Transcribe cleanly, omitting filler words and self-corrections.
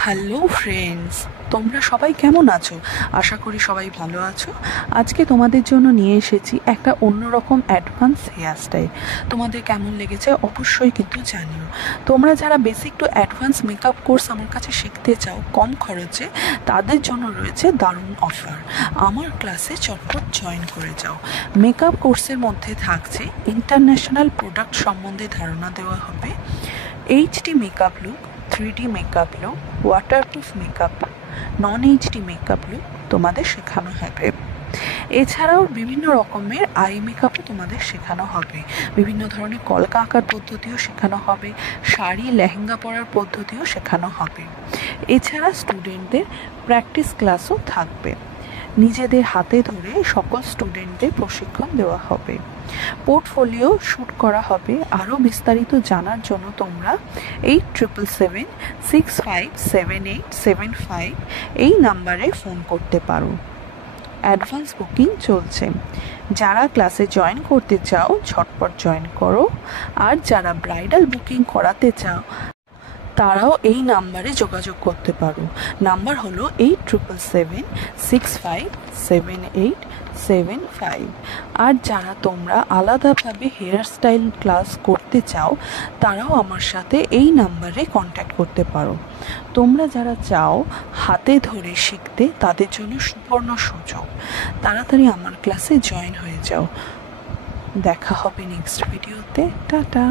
Hello friends, তোমরা সবাই কেমন আছো? আশা করি সবাই ভালো আছো। আজকে তোমাদের জন্য নিয়ে এসেছি একটা অন্যরকম অ্যাডভান্স হেয়ার স্টাইল। তোমাদের কেমন লেগেছে অবশ্যই কিন্তু জানিও। তোমরা যারা basic to advance makeup course আমার কাছে শিখতে চাও কম খরচে, তাদের জন্য রয়েছে দারুণ অফার। আমার ক্লাসে চটপট জয়েন করে যাও। মেকআপ কোর্সের মধ্যে থাকছে ইন্টারন্যাশনাল প্রোডাক্ট সম্বন্ধে ধারণা দেওয়া হবে, HD makeup look, 3D makeup look, waterproof makeup, নন এইচডি মেকআপ লুক তোমাদের শেখানো হবে। এছাড়াও বিভিন্ন রকমের আই মেকআপও তোমাদের শেখানো হবে, বিভিন্ন ধরনের কলকা আঁকার পদ্ধতিও শেখানো হবে, শাড়ি লেহেঙ্গা পরার পদ্ধতিও শেখানো হবে। এছাড়া স্টুডেন্টদের প্র্যাকটিস ক্লাসও থাকবে। নিজেদের হাতে ধরে সকল স্টুডেন্টদের প্রশিক্ষণ দেওয়া হবে। পোর্টফোলিও শ্যুট করা হবে। আরও বিস্তারিত জানার জন্য তোমরা 8777657875 এই নাম্বারে ফোন করতে পারো। অ্যাডভান্স বুকিং চলছে। যারা ক্লাসে জয়েন করতে চাও ঝটপট জয়েন করো। আর যারা ব্রাইডাল বুকিং করাতে চাও তারাও এই নাম্বারে যোগাযোগ করতে পারো। নাম্বার হলো 8777657875। আর যারা তোমরা আলাদাভাবে হেয়ার স্টাইল ক্লাস করতে চাও তারাও আমার সাথে এই নাম্বারে কন্ট্যাক্ট করতে পারো। তোমরা যারা চাও হাতে ধরে শিখতে তাদের জন্য সুবর্ণ সুযোগ। তাড়াতাড়ি আমার ক্লাসে জয়েন হয়ে যাও। দেখা হবে নেক্সট ভিডিওতে। টাটা।